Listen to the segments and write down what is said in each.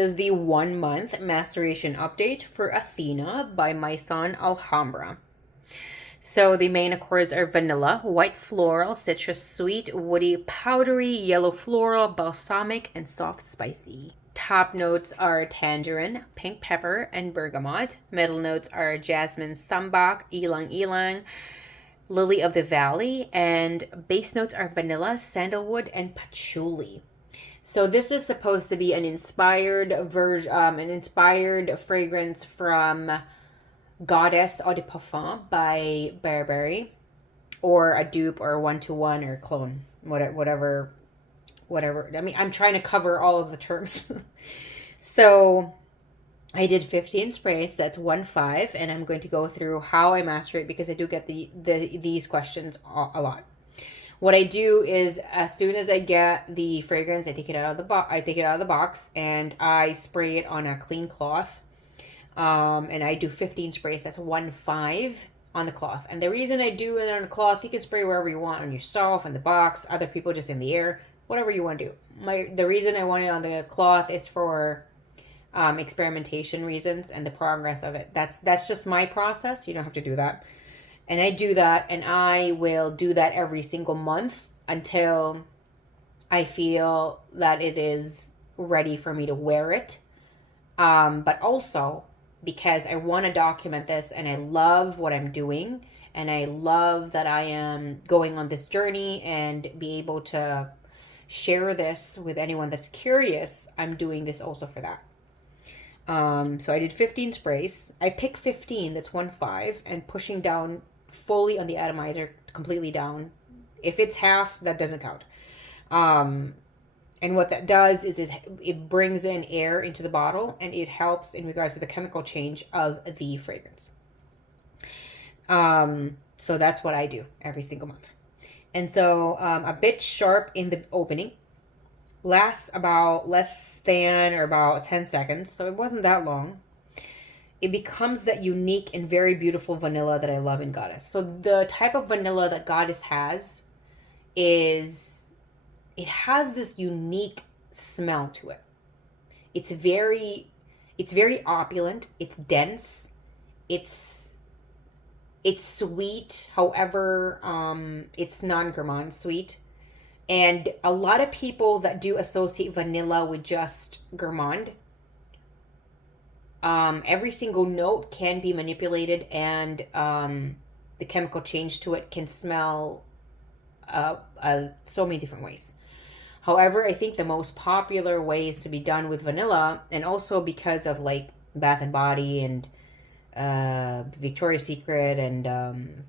This is the 1 month maceration update for Athena by Maison Alhambra. So the main accords are vanilla, white floral, citrus sweet, woody, powdery, yellow floral, balsamic, and soft spicy. Top notes are tangerine, pink pepper, and bergamot. Middle notes are jasmine, sambac, ylang ylang, lily of the valley, and base notes are vanilla, sandalwood, and patchouli. So this is supposed to be an inspired version, an inspired fragrance from Goddess Eau de Parfum by Burberry, or a dupe, or 1-to-1, or clone, whatever. I mean, I'm trying to cover all of the terms. So I did 15 sprays. That's 1-5, and I'm going to go through how I macerate because I do get these questions a lot. What I do is, as soon as I get the fragrance, I take it out of the box. And I spray it on a clean cloth. And I do 15 sprays. That's 1-5 on the cloth. And the reason I do it on a cloth, you can spray wherever you want, on yourself, on the box, other people, just in the air, whatever you want to do. The reason I want it on the cloth is for experimentation reasons and the progress of it. That's just my process. You don't have to do that. And I do that, and I will do that every single month until I feel that it is ready for me to wear it. But also because I want to document this, and I love what I'm doing, and I love that I am going on this journey and be able to share this with anyone that's curious. I'm doing this also for that. So I did 15 sprays. I pick 15, that's 1-5, and pushing down fully on the atomizer, completely down. If it's half, that doesn't count. And what that does is it brings in air into the bottle, and it helps in regards to the chemical change of the fragrance. So that's what I do every single month. And so a bit sharp in the opening, lasts about less than or about 10 seconds, so it wasn't that long. It becomes that unique and very beautiful vanilla that I love in Goddess. So the type of vanilla that Goddess has is, it has this unique smell to it. It's very opulent. It's dense. It's sweet. However, it's non-gourmand sweet. And a lot of people that do associate vanilla with just gourmand, every single note can be manipulated, and the chemical change to it can smell so many different ways. However, I think the most popular way is to be done with vanilla, and also because of like Bath and Body and Victoria's Secret and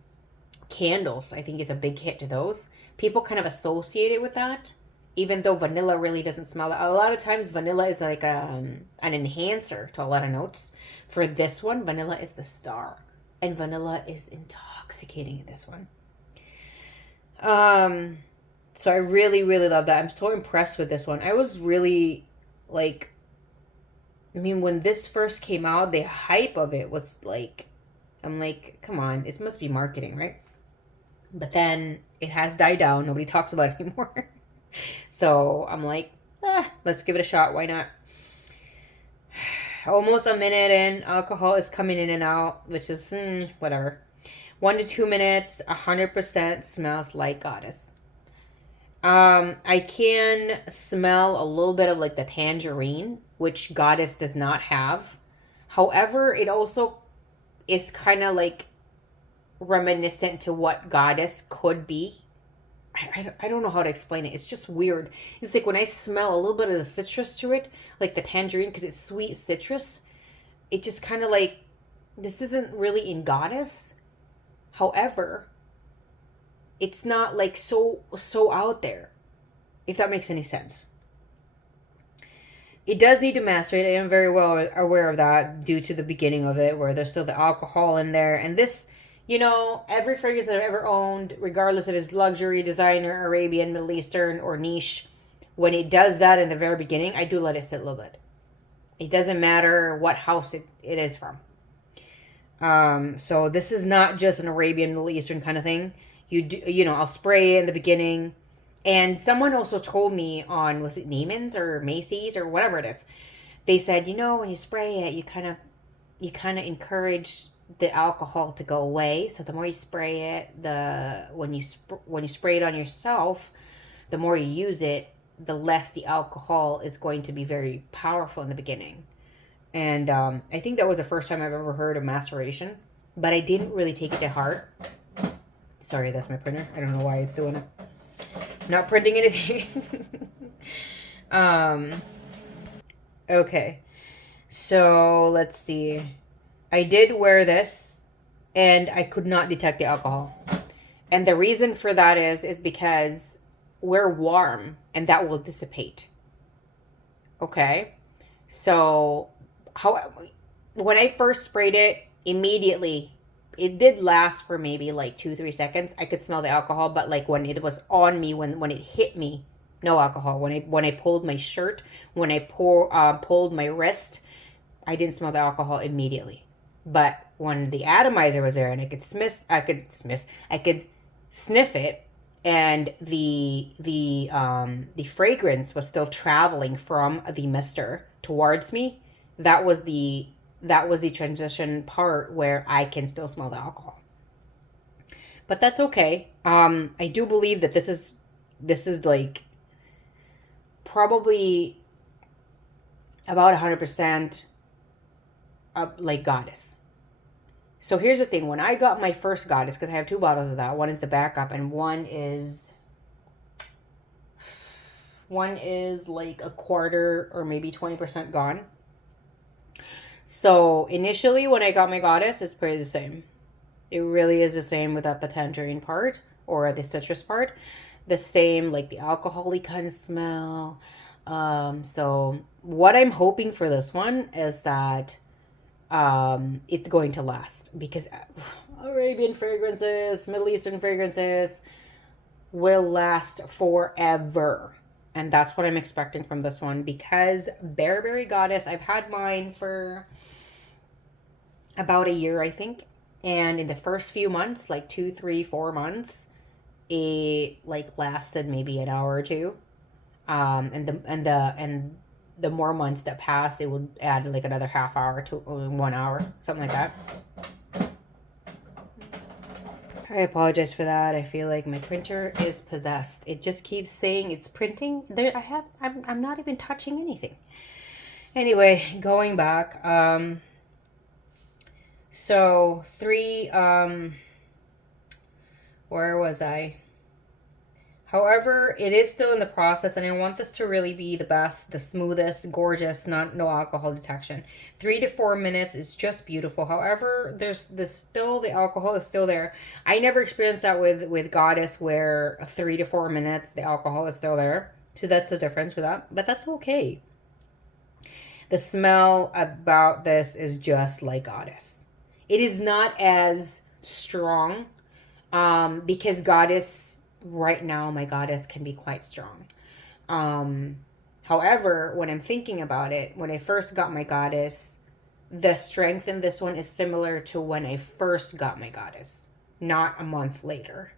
candles, I think is a big hit to those. People kind of associate it with that, even though vanilla really doesn't smell. A lot of times vanilla is like an enhancer to a lot of notes. For this one, vanilla is the star, and vanilla is intoxicating in this one. So I really, really love that. I'm so impressed with this one. I was really like, I mean, when this first came out, the hype of it was like, I'm like, come on, it must be marketing, right? But then it has died down. Nobody talks about it anymore. So I'm like, let's give it a shot. Why not? Almost a minute in, alcohol is coming in and out, which is whatever. 1 to 2 minutes, 100% smells like Goddess. I can smell a little bit of like the tangerine, which Goddess does not have. However, it also is kind of like reminiscent to what Goddess could be. I don't know how to explain it. It's just weird. It's like when I smell a little bit of the citrus to it, like the tangerine, because it's sweet citrus, it just kind of like, this isn't really in Goddess. However, it's not like so out there, if that makes any sense. It does need to macerate. I am very well aware of that due to the beginning of it, where there's still the alcohol in there. And this, every fragrance that I've ever owned, regardless if it's luxury, designer, Arabian, Middle Eastern, or niche, when it does that in the very beginning, I do let it sit a little bit. It doesn't matter what house it is from. So this is not just an Arabian, Middle Eastern kind of thing. I'll spray it in the beginning. And someone also told me on, was it Neiman's or Macy's or whatever it is, they said, when you spray it, you kind of encourage the alcohol to go away. So the more you spray it, when you spray it on yourself, the more you use it, the less the alcohol is going to be very powerful in the beginning. And I think that was the first time I've ever heard of maceration, but I didn't really take it to heart. Sorry, that's my printer. I don't know why it's doing it. Not printing anything. Okay. So let's see. I did wear this and I could not detect the alcohol. And the reason for that is because we're warm and that will dissipate. Okay. So when I first sprayed it, immediately it did last for maybe like 2-3 seconds. I could smell the alcohol, but like when it was on me, when it hit me, no alcohol. When I pulled my shirt, when I pulled my wrist, I didn't smell the alcohol immediately. But when the atomizer was there and I could sniff it, and the fragrance was still traveling from the mister towards me. That was the transition part where I can still smell the alcohol. But that's okay. I do believe that this is like probably about 100% like goddess. So here's the thing. When I got my first goddess, because I have 2 bottles of that. One is the backup and one is like a quarter or maybe 20% gone. So initially when I got my goddess, it's pretty the same. It really is the same without the tangerine part or the citrus part. The same, like the alcohol-y kind of smell. So what I'm hoping for this one is that it's going to last, because Arabian fragrances, Middle Eastern fragrances will last forever. And that's what I'm expecting from this one, because Bearberry Goddess, I've had mine for about a year, I think. And in the first few months, like 2, 3, 4 months, it like lasted maybe an hour or two. And the more months that passed, it would add like another half hour to 1 hour, something like that. I apologize for that. I feel like my printer is possessed. It just keeps saying it's printing. I'm not even touching anything. Anyway, going back. So 3. Where was I? However, it is still in the process, and I want this to really be the best, the smoothest, gorgeous, no alcohol detection. 3 to 4 minutes is just beautiful. However, there's still, the alcohol is still there. I never experienced that with Goddess, where 3 to 4 minutes the alcohol is still there. So that's the difference with that, but that's okay. The smell about this is just like Goddess. It is not as strong, because Goddess, right now, my Goddess can be quite strong. However, when I'm thinking about it, when I first got my Goddess, the strength in this one is similar to when I first got my Goddess, not a month later.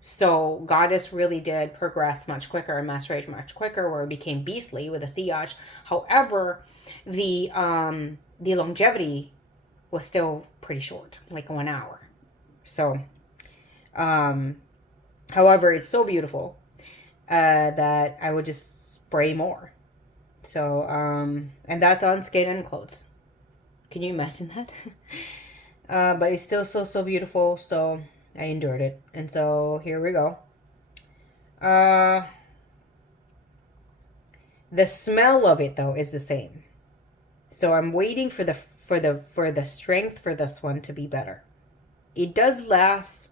So Goddess really did progress much quicker and macerate much quicker, where it became beastly with a sillage. However, the longevity was still pretty short, like 1 hour. So, however, it's so beautiful that I would just spray more. So, and that's on skin and clothes. Can you imagine that? But it's still so beautiful. So I endured it. And so here we go. The smell of it though is the same. So I'm waiting for the strength for this one to be better. It does last.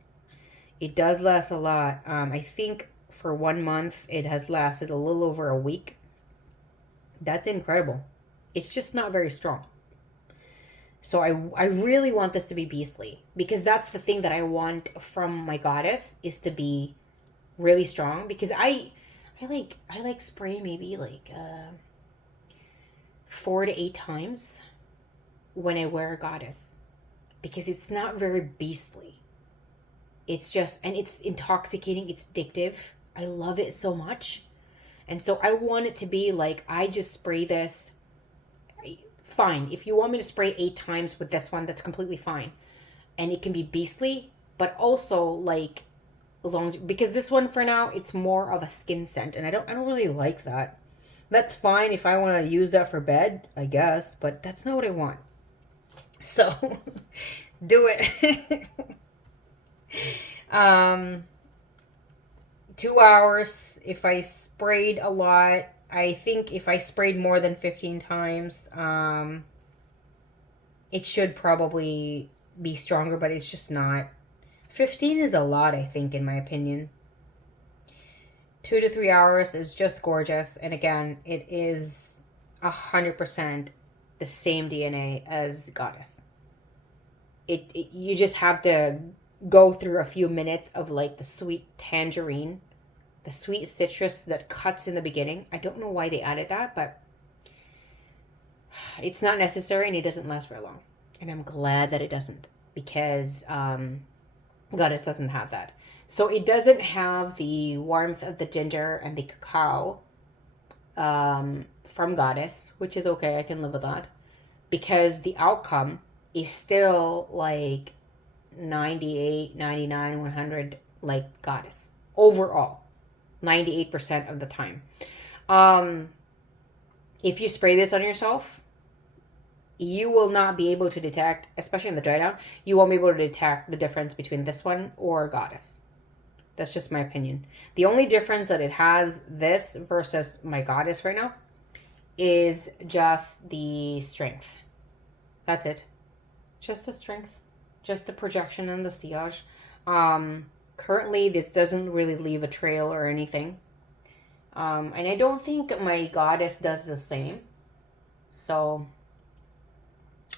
It does last a lot. I think for 1 month it has lasted a little over a week. That's incredible. It's just not very strong. So I really want this to be beastly, because that's the thing that I want from my Goddess, is to be really strong, because I like spray maybe like 4 to 8 times when I wear a Goddess, because it's not very beastly. It's just, and it's intoxicating, it's addictive. I love it so much. And so I want it to be like, I just spray this fine. If you want me to spray 8 times with this one, that's completely fine. And it can be beastly, but also like long, because this one for now, it's more of a skin scent, and I don't really like that. That's fine if I want to use that for bed, I guess, but that's not what I want. So do it. um 2 hours if I sprayed a lot. I think if I sprayed more than 15 times, it should probably be stronger, but it's just not. 15 is a lot, I think, in my opinion. 2 to 3 hours is just gorgeous. And again, it is 100% the same DNA as Goddess. It you just have to go through a few minutes of like the sweet tangerine, the sweet citrus that cuts in the beginning. I don't know why they added that, but it's not necessary and it doesn't last very long. And I'm glad that it doesn't, because Goddess doesn't have that. So it doesn't have the warmth of the ginger and the cacao from Goddess, which is okay. I can live with that, because the outcome is still like 98, 99, 100 like Goddess overall, 98% of the time. If you spray this on yourself, you will not be able to detect, especially in the dry down, you won't be able to detect the difference between this one or Goddess. That's just my opinion. The only difference that it has, this versus my Goddess right now, is just the strength. That's it. Just the strength. Just the projection and the sillage. Currently, this doesn't really leave a trail or anything. And I don't think my Goddess does the same. So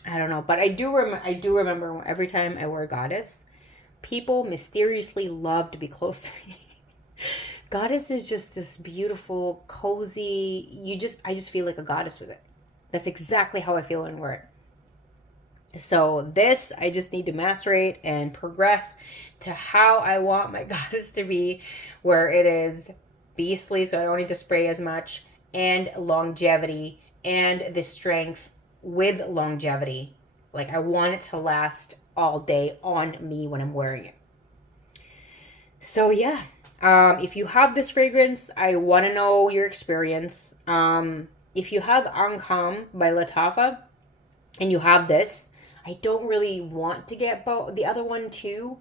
I don't know, but I do remember every time I wear Goddess, people mysteriously love to be close to me. Goddess is just this beautiful, cozy. I just feel like a goddess with it. That's exactly how I feel when I wear it. So this, I just need to macerate and progress to how I want my Goddess to be, where it is beastly, so I don't need to spray as much, and longevity, and the strength with longevity. Like, I want it to last all day on me when I'm wearing it. So yeah, if you have this fragrance, I want to know your experience. If you have Ankham by Latafa and you have this, I don't really want to get the other one too,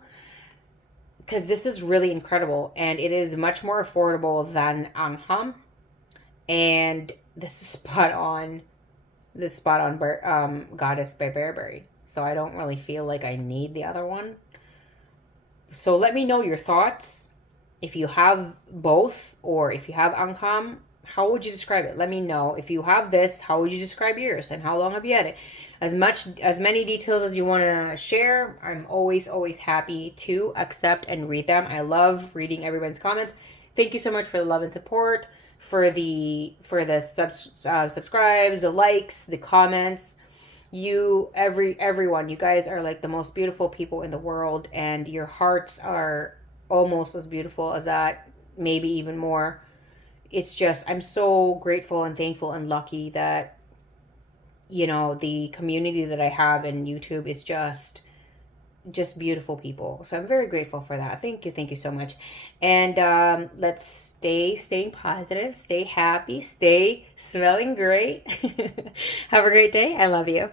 because this is really incredible and it is much more affordable than Ankham, and this is spot on Goddess by Burberry. So I don't really feel like I need the other one. So let me know your thoughts. If you have both, or if you have Ankham, how would you describe it? Let me know. If you have this, how would you describe yours, and how long have you had it? As many details as you want to share, I'm always happy to accept and read them. I love reading everyone's comments. Thank you so much for the love and support, for the subscribes, the likes, the comments. Everyone, you guys are like the most beautiful people in the world, and your hearts are almost as beautiful as that, maybe even more. It's just, I'm so grateful and thankful and lucky that, the community that I have in YouTube is just beautiful people. So I'm very grateful for that. Thank you so much. And let's staying positive, stay happy, stay smelling great. Have a great day. I love you.